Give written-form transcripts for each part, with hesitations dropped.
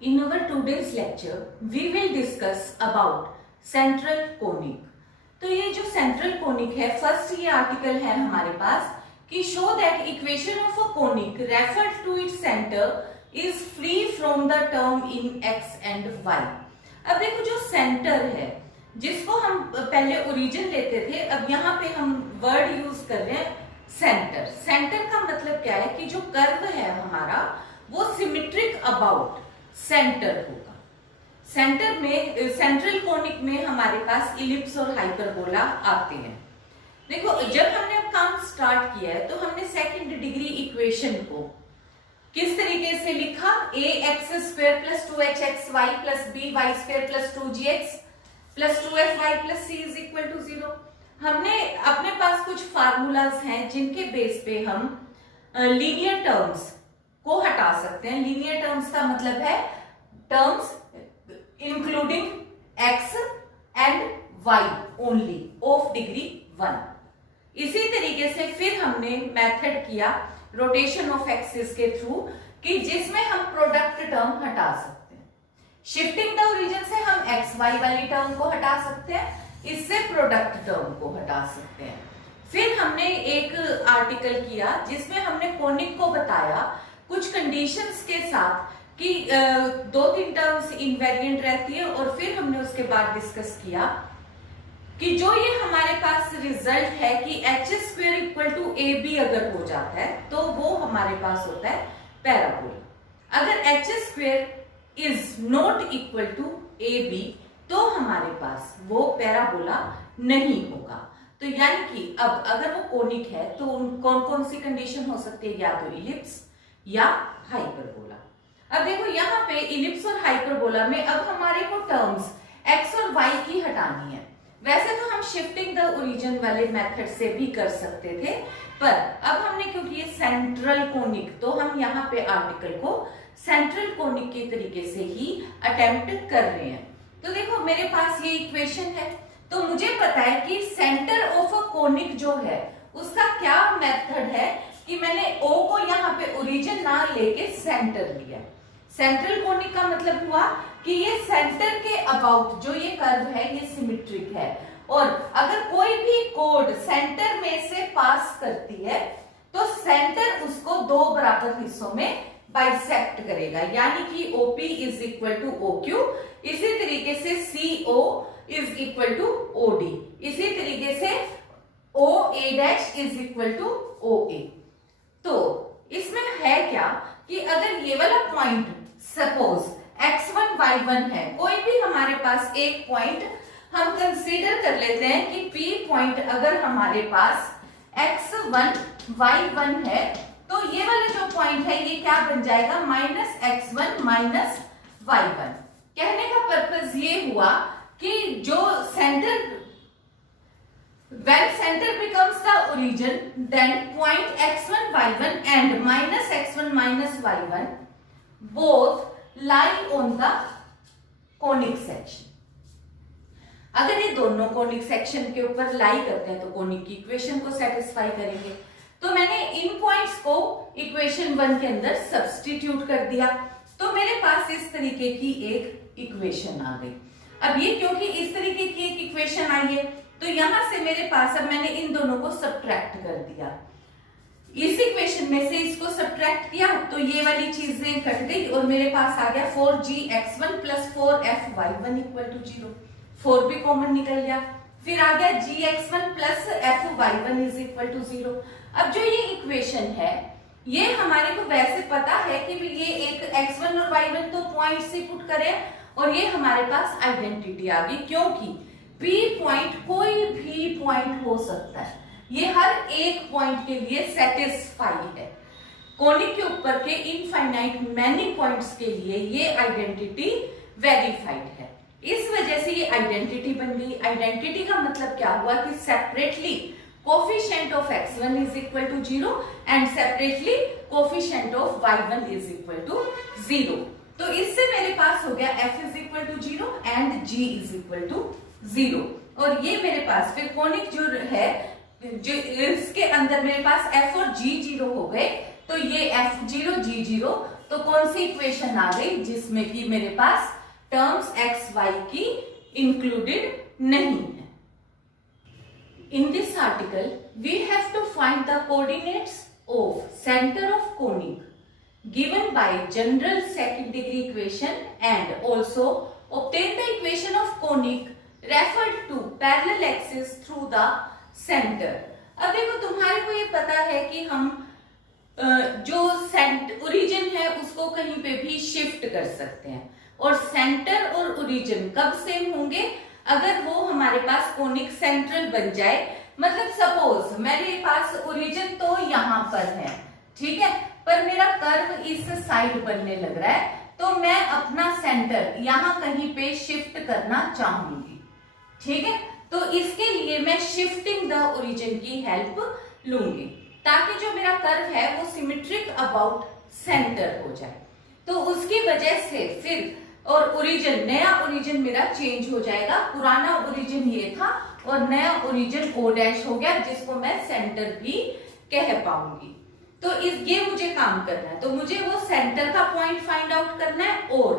In our today's lecture, we will discuss about central conic. तो ये जो central conic है, फर्स्ट ये आर्टिकल है हमारे पास कि show that equation of a conic referred to its center is free from the term in x and y. अब देखो जो सेंटर है जिसको हम पहले ओरिजिन लेते थे, अब यहाँ पे हम वर्ड यूज कर रहे हैं सेंटर. सेंटर का मतलब क्या है कि जो कर्व है हमारा वो सिमेट्रिक अबाउट सेंटर होगा. सेंटर में सेंट्रल कोनिक में हमारे पास इलिप्स और हाइपरबोला आते हैं. देखो जब हमने काम स्टार्ट किया है तो हमने सेकंड डिग्री इक्वेशन को किस तरीके से लिखा, A X square plus 2hxy plus B Y square plus 2gx plus 2fy plus c is equal to 0. हमने अपने पास कुछ फार्मूलाज हैं जिनके बेस पे हम लीनियर टर्म्स को हटा सकते हैं. लीनियर टर्म्स का मतलब है terms including x and y only of degree 1. इसी तरीके से फिर हमने मेथड किया रोटेशन ऑफ एक्सिस के थ्रू कि जिसमें हम प्रोडक्ट टर्म हटा सकते हैं. शिफ्टिंग द ओरिजिन से हम एक्स वाई वाली टर्म को हटा सकते हैं, इससे प्रोडक्ट टर्म को हटा सकते हैं. फिर हमने एक आर्टिकल किया जिसमें हमने कोनिक को बताया कुछ कंडीशंस के साथ कि 2-3 टर्म्स इनवेरिएंट रहती है, और फिर हमने उसके बाद डिस्कस किया कि जो ये हमारे पास रिजल्ट है कि H square equal to A B अगर हो जाता है तो वो हमारे पास होता है पैराबोला. अगर H square is not equal to A B तो हमारे पास वो पैराबोला नहीं होगा. तो यानी कि अब अगर वो कोनिक है तो कौन कौन सी कंडीशन हो सकती है, या तो इलिप्स या हाइपरबोला. अब देखो यहाँ पे इलिप्स और हाइपरबोला में अब हमारे को टर्म्स एक्स और वाई की हटानी है. वैसे तो हम शिफ्टिंग द ओरिजिन वाले मेथड से भी कर सकते थे, पर अब हमने क्योंकि ये सेंट्रल कोनिक, तो हम यहाँ पे आर्टिकल को सेंट्रल कोनिक के तरीके से ही अटेम्प्ट कर रहे हैं. तो देखो मेरे पास ये इक्वेशन है, तो मुझे पता है कि सेंटर ऑफ अ कोनिक जो है उसका क्या मेथड है कि मैंने O को यहाँ पे ओरिजिन ना लेके सेंटर लिया. सेंट्रल कोनिक का मतलब हुआ कि ये सेंटर के अबाउट जो ये कर्व है ये सिमेट्रिक है, और अगर कोई भी कोड सेंटर में से पास करती है तो सेंटर उसको दो बराबर हिस्सों में बाइसेक्ट करेगा, यानी कि OP is equal to OQ, इसी तरीके से CO is equal to OD, इसी तरीके से OA dash is equal to OA. तो इसमें है क्या कि अगर ये वाला पॉइंट सपोज x1 y1 है, कोई भी हमारे पास एक पॉइंट हम कंसीडर कर लेते हैं कि P पॉइंट अगर हमारे पास x1 y1 है, तो ये वाला जो पॉइंट है ये क्या बन जाएगा, माइनस x1 माइनस y1. कहने का पर्पस ये हुआ कि जो centre when center becomes the origin, then point x1 y1 and minus x1 minus y1 both lie on the conic section. अगर ये दोनों कोनिक सेक्शन के ऊपर लाई करते हैं तो कोनिक की इक्वेशन को सेटिस्फाई करेंगे. तो मैंने इन पॉइंट्स को इक्वेशन 1 के अंदर सब्स्टिट्यूट कर दिया, तो मेरे पास इस तरीके की एक इक्वेशन आ गई. अब ये क्योंकि इस तरीके की एक इक्वेशन आई है तो यहां से मेरे पास, अब मैंने इन दोनों को सब्ट्रैक्ट कर दिया. इस इक्वेशन में से इसको सब्ट्रैक्ट किया तो ये वाली चीजें कट गई और मेरे पास आ गया 4gx1 plus 4fy1 equal to 0. 4 भी कॉमन निकल गया. फिर आ गया gx1 plus fy1 is equal to 0. अब जो ये इक्वेशन है ये हमारे को वैसे पता है कि ये एक x1 और y1 तो पॉइंट से पुट करें, और ये हमारे पास आइडेंटिटी आ गई क्योंकि P पॉइंट कोई भी पॉइंट हो सकता है, ये हर एक पॉइंट के लिए सेटिस्फाई है. कोनिक के ऊपर के इनफाइनाइट मैनी पॉइंट्स के लिए ये आइडेंटिटी वेरीफाइड है. इस वजह से ये आइडेंटिटी बन गई. आइडेंटिटी का मतलब क्या हुआ कि separately coefficient of x1 is equal to 0 and separately coefficient of y1 is equal to 0. तो इससे मेरे पास हो गया f is equal to 0 and g is equal to 0. और ये मेरे पास फिर कोनिक जो है, जो इसके अंदर मेरे पास f और g 0 हो गए, तो ये f0 g0 तो कौन सी इक्वेशन आ गई जिसमें कि मेरे पास टर्म्स एक्स वाई की इंक्लूडेड नहीं है। In this article, we have to find the coordinates of center of conic given by general second degree equation and also obtain the equation of conic referred to parallel axis through the center। अब देखो तुम्हारे को ये पता है कि हम जो ओरिजिन है उसको कहीं पे भी शिफ्ट कर सकते हैं और सेंटर और ओरिजिन कब सेम होंगे, अगर वो हमारे पास कोनिक सेंट्रल बन जाए। मतलब सपोज मेरे पास ओरिजिन तो यहाँ पर है, ठीक है, पर मेरा कर्व इस साइड बनने लग रहा है, तो मैं अपना सेंटर यहाँ कहीं पे शिफ्ट करना चाहूंगी, ठीक है। तो इसके लिए मैं शिफ्टिंग द ओरिजिन की हेल्प लूंगी ताकि जो मेरा कर्व है वो सिमेट्रिक अबाउट सेंटर हो जाए। तो उसकी वजह से फिर और ओरिजिन, नया ओरिजिन मेरा चेंज हो जाएगा। पुराना ओरिजिन ये था और नया ओरिजिन ओ डैश हो गया जिसको मैं सेंटर भी कह पाऊंगी। तो ये मुझे काम करना है, तो मुझे वो सेंटर का पॉइंट फाइंड आउट करना है और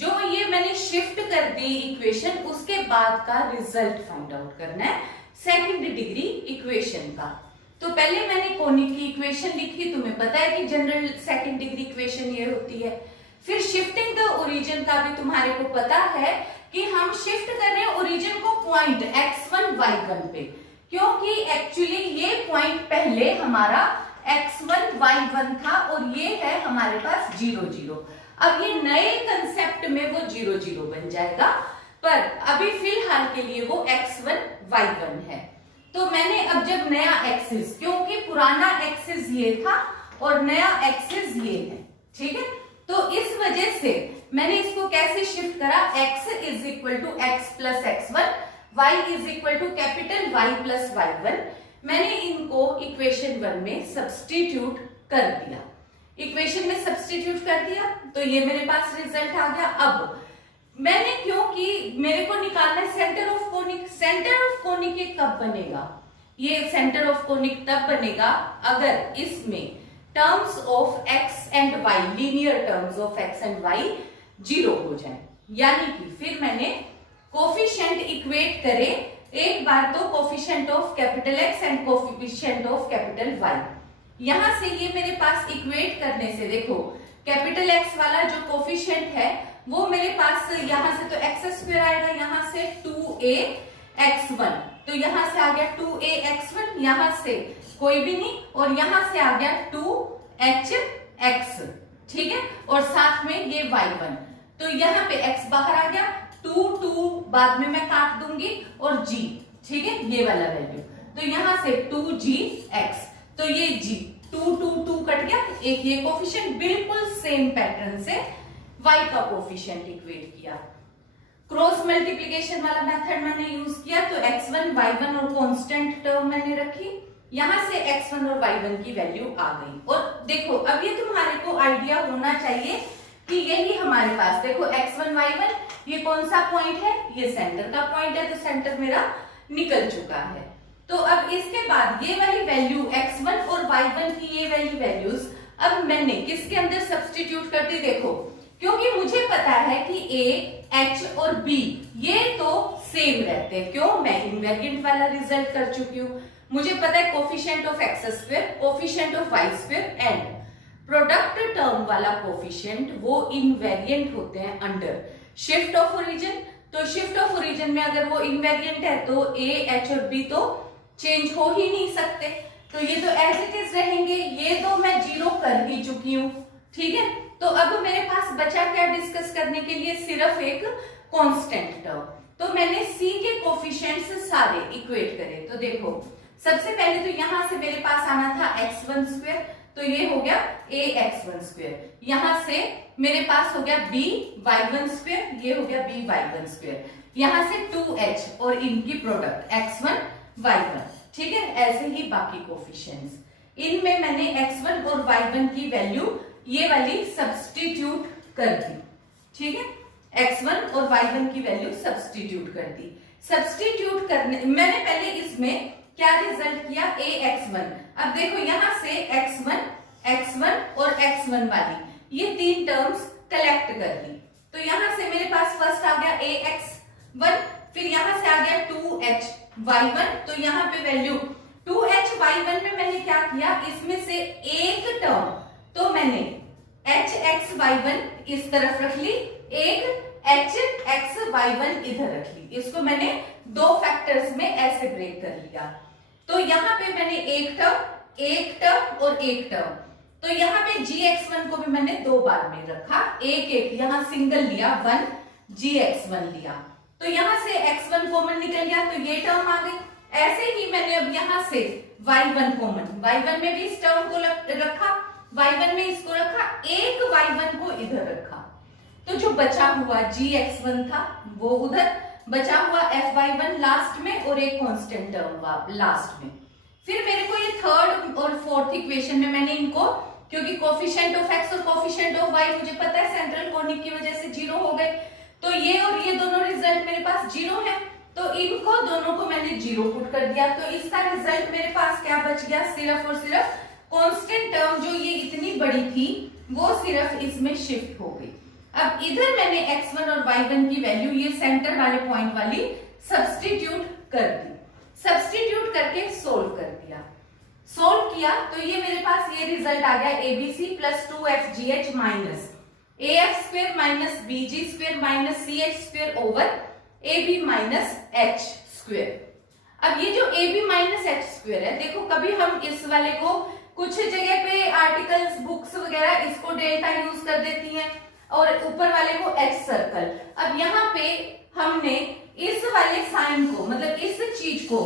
जो ये मैंने शिफ्ट कर दी इक्वेशन उसके बाद का रिजल्ट फाइंड आउट करना है सेकंड डिग्री इक्वेशन का। तो पहले मैंने कोनिक की इक्वेशन लिखी, तुम्हें पता है कि जनरल सेकंड डिग्री इक्वेशन ये होती है। फिर शिफ्टिंग द ओरिजिन का भी तुम्हारे को पता है कि हम शिफ्ट कर रहे हैं ओरिजिन को पॉइंट x1 y1 पे, क्योंकि एक्चुअली ये पॉइंट पहले हमारा x1 y1 था और ये है हमारे पास 0 0। अब ये नए कंसेप्ट में वो 0 0 बन जाएगा, पर अभी फिलहाल के लिए वो x1 y1 है। तो मैंने अब जब नया एक्सिस, क्योंकि पुराना एक्सिस ये था और नया एक्सिस ये है, ठीक है, तो इस वजह से मैंने इसको कैसे शिफ्ट करा, x is equal to x plus x1, y is equal to capital Y plus y1। मैंने इनको इक्वेशन 1 में सब्स्टिट्यूट कर दिया, इक्वेशन में सब्स्टिट्यूट कर दिया तो ये मेरे पास रिजल्ट आ गया। अब मैंने, क्योंकि मेरे को निकालना है centre of conic, centre of conic ये कब बनेगा, ये सेंटर ऑफ कोनिक तब बनेगा अगर इसमें terms of x and y, linear terms of x and y 0 हो जाए। यानी कि फिर मैंने कोफिशिएंट इक्वेट करे, एक बार तो coefficient of capital X and coefficient of capital Y। यहां से ये मेरे पास इक्वेट करने से देखो कैपिटल X वाला जो कोफिशिएंट है वो मेरे पास यहां से तो एक्स स्क्वायर आएगा, यहां से 2ax1, तो यहां से आ गया 2ax1, यहां से कोई भी नहीं और यहां से आ गया 2hx, ठीक है, और साथ में ये y1, तो यहां पे x बाहर आ गया, 2 बाद में मैं काट दूंगी और g, ठीक है, ये वाला वैल्यू, तो यहां से 2gx, तो ये g 2 कट गया, एक ये कोफिशिएंट बिल्कुल सेम पैटर्न से y का कोफिशिएंट इक्वेट किया। क्रॉस मल्टीप्लिकेशन वाला मेथड मैंने यूज किया, तो x1 y1 और कांस्टेंट टर्म मैंने रखी, यहां से x1 और y1 की वैल्यू आ गई। और देखो अब ये तुम्हारे को आइडिया होना चाहिए कि यही हमारे पास, देखो x1 y1 ये कौन सा पॉइंट है, ये सेंटर का पॉइंट है, तो सेंटर मेरा निकल चुका है। तो अब इसके बाद ये वाली वैल्यू x1 और y1 की ये वाली वैल्यूज अब मैंने किसके अंदर सब्स्टिट्यूट कर दी, देखो क्योंकि मुझे पता है कि a, h और b ये तो सेम रहते हैं, क्यों, मैं इनवेरिएंट वाला रिजल्ट कर चुकी हूँ। मुझे पता है coefficient of X square, coefficient of Y square and product term वाला कोफिशिएंट वो इनवेरिएंट होते हैं अंडर शिफ्ट ऑफ ओरिजिन। तो शिफ्ट ऑफ ओरिजिन में अगर वो इनवेरिएंट है तो a, h और b तो चेंज हो ही नहीं सकते, तो ये तो एज इट इज रहेंगे, ये तो मैं 0 कर ही चुकी हूँ, ठीक है। तो अब मेरे पास बचा क्या डिस्कस करने के लिए, सिर्फ एक कांस्टेंट टर्म। तो मैंने c के कोफिशिएंट्स सारे इक्वेट करे, तो देखो सबसे पहले तो यहां से मेरे पास आना था x1 स्क्वायर, तो ये हो गया ax1 स्क्वायर, यहां से मेरे पास हो गया b y1 स्क्वायर, ये हो गया b y1 स्क्वायर, यहां से 2h और इनकी प्रोडक्ट x1 y1, ठीक है। ऐसे ही बाकी कोफिशिएंट्स, इनमें मैंने x1 और y1 की वैल्यू ये वाली सब्स्टिट्यूट कर दी, ठीक है, x1 और y1 की वैल्यू सब्स्टिट्यूट कर दी। सब्स्टिट्यूट करने मैंने पहले इसमें क्या रिजल्ट किया, ax1, अब देखो यहां से x1 और x1 वाली ये तीन टर्म्स कलेक्ट कर ली। तो यहां से मेरे पास फर्स्ट आ गया ax1, फिर यहां से आ गया 2hy1, तो यहाँ पे वैल्यू 2hy1 में मैंने क्या किया, इसमें से एक टर्म तो मैंने hxy1 इस तरफ रख ली, एक hxy1 इधर रख ली। इसको मैंने दो फैक्टर्स में ऐसे ब्रेक कर लिया। तो यहाँ पे मैंने एक टर्म और एक टर्म, तो यहाँ पे gx1 को भी मैंने दो बार में रखा, एक यहाँ सिंगल लिया, 1 gx1 लिया, तो यहाँ से x1 कॉमन निकल गया, तो ये टर्म आ गई। ऐसे ही मैंने अब यहाँ से y1 कॉमन, y1 में भी इस टर्म को रखा, y1 में इसको रखा, एक y1 को इधर रखा, तो जो बचा हुआ gx1 था वो उधर, बचा हुआ fy1 लास्ट में और एक कांस्टेंट टर्म लास्ट में। फिर मेरे को ये थर्ड और फोर्थ इक्वेशन में मैंने इनको, क्योंकि कोफिशिएंट ऑफ x और कोफिशिएंट ऑफ y मुझे पता है सेंट्रल कोनिक की वजह से जीरो हो गए, तो ये और ये दोनों रिजल्ट मेरे पास जीरो है, तो इनको दोनों को मैंने जीरो पुट कर दिया। तो इसका रिजल्ट मेरे पास क्या बच गया, सिर्फ और सिर्फ कांस्टेंट टर्म जो ये इतनी बड़ी थी वो सिर्फ इसमें शिफ्ट हो गई। अब इधर मैंने x1 और y1 की वैल्यू ये सेंटर वाले पॉइंट वाली सब्स्टिट्यूट कर दी, सब्स्टिट्यूट करके सोल्व कर दिया। सोल्व किया तो ये मेरे पास ये रिजल्ट आ गया abc plus 2fgh minus af square minus bg square minus ch square over ab minus h square. अब ये जो ab माइनस h स्क्वायर है, देखो कभी हम इस वाले को कुछ जगह पे आर्टिकल्स बुक्स वगैरह इसको डेल्टा यूज कर देती हैं और ऊपर वाले को h सर्कल। अब यहाँ पे हमने इस वाले साइन को, मतलब इस चीज को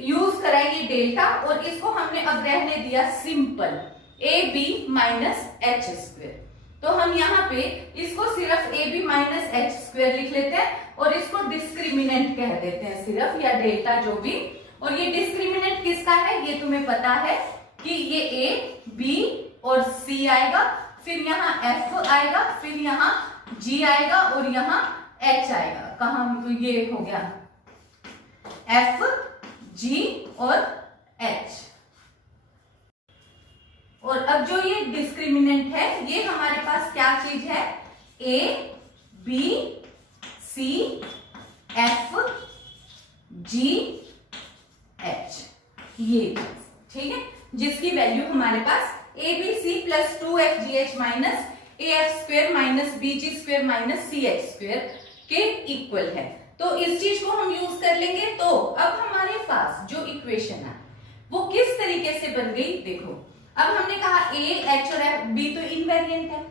यूज करा ये डेल्टा, और इसको हमने अब रहने दिया simple ab minus h square. तो हम यहाँ पे इसको सिर्फ ab माइनस h स्क्वायर लिख लेते हैं और इसको डिस्क्रिमिनेंट कह देते हैं सिर्फ, या डेल्टा जो भी। और ये डिस्क्रिमिनेंट किसका है ये तुम्हें पता है कि ये a b और c आएगा, फिर यहाँ f आएगा, फिर यहाँ g आएगा और यहाँ h आएगा। कहाँ तो ये हो गया f g और h। और अब जो ये डिस्क्रिमिनेंट है ये हमारे पास क्या चीज है, a b c f g h, ये ठीक है, जिसकी वैल्यू हमारे पास abc plus 2fgh minus af square minus bg square minus ch square के इक्वल है। तो इस चीज को हम यूज कर लेंगे। तो अब हमारे पास जो इक्वेशन है वो किस तरीके से बन गई, देखो अब हमने कहा a h और f b तो इनवेरिएंट है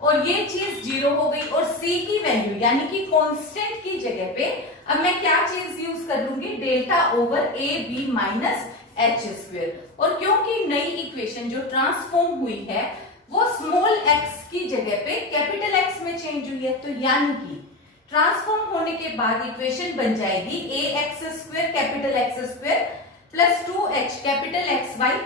और ये चीज जीरो हो गई, और c की वैल्यू यानी कि कांस्टेंट की जगह पे अब मैं क्या चीज यूज कर लूंगी, delta over a b minus h square. और क्योंकि नई इक्वेशन जो ट्रांसफॉर्म हुई है वो स्मॉल x की जगह पे कैपिटल X में चेंज हुई है, तो यानी कि ट्रांसफॉर्म होने के बाद इक्वेशन बन जाएगी ax square capital X square plus 2h capital XY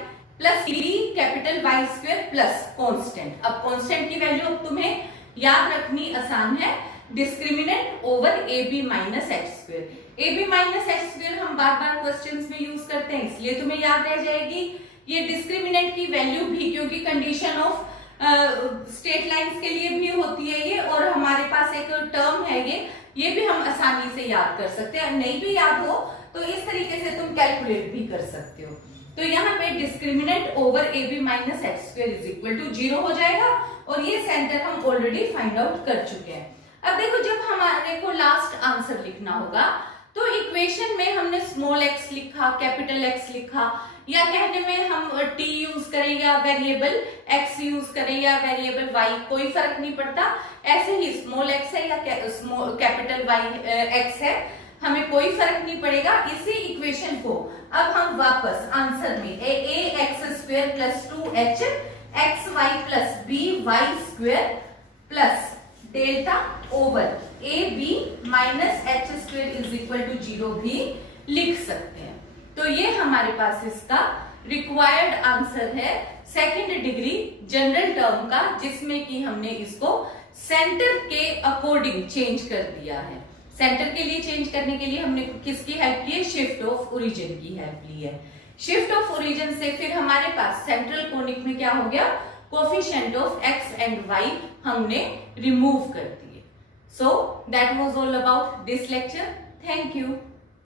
plus 3 capital Y square plus constant. अब कांस्टेंट की वैल्यू अब तुम्हें याद रखनी आसान है, discriminant over ab minus h square. ab minus h square हम बार बार क्वेश्चंस में यूज करते हैं इसलिए तुम्हें याद रह जाएगी। ये डिस्क्रिमिनेंट की वैल्यू भी क्योंकि कंडीशन ऑफ स्ट्रेट लाइंस के लिए भी होती है ये, और हमारे पास एक टर्म है ये भी हम आसानी से याद कर सकते हैं। नहीं भी याद हो तो इस तरीके से तुम कैलकुलेट भी कर सकते हो। तो यहाँ पे discriminant over ab minus h square is equal to 0 हो जाएगा, और ये सेंटर हम ऑलरेडी फाइंड आउट कर चुके हैं। अब देखो जब हमारे को लास्ट आंसर लिखना होगा तो इक्वेशन में हमने स्मॉल x लिखा, कैपिटल X लिखा, या कहने में हम t यूज करें या वेरिएबल x यूज करें या वेरिएबल y, कोई फर्क नहीं पड़ता। ऐसे ही स्मॉल x है या कैपिटल Y x है, हमें कोई फर्क नहीं पड़ेगा। इसी इक्वेशन को अब हम वापस आंसर में ax square plus 2h xy plus by square plus delta over ab minus h square is equal to 0 भी लिख सकते हैं। तो ये हमारे पास इसका रिक्वायर्ड आंसर है सेकंड डिग्री जनरल टर्म का, जिसमें कि हमने इसको सेंटर के अकॉर्डिंग चेंज कर दिया है। सेंटर के लिए चेंज करने के लिए हमने किसकी हेल्प ली है, शिफ्ट ऑफ ओरिजिन की हेल्प ली है। शिफ्ट ऑफ ओरिजिन से फिर हमारे पास सेंट्रल कोनिक में क्या हो गया, coefficient of x and y हमने रिमूव कर दिए. So that was all about this lecture. Thank you.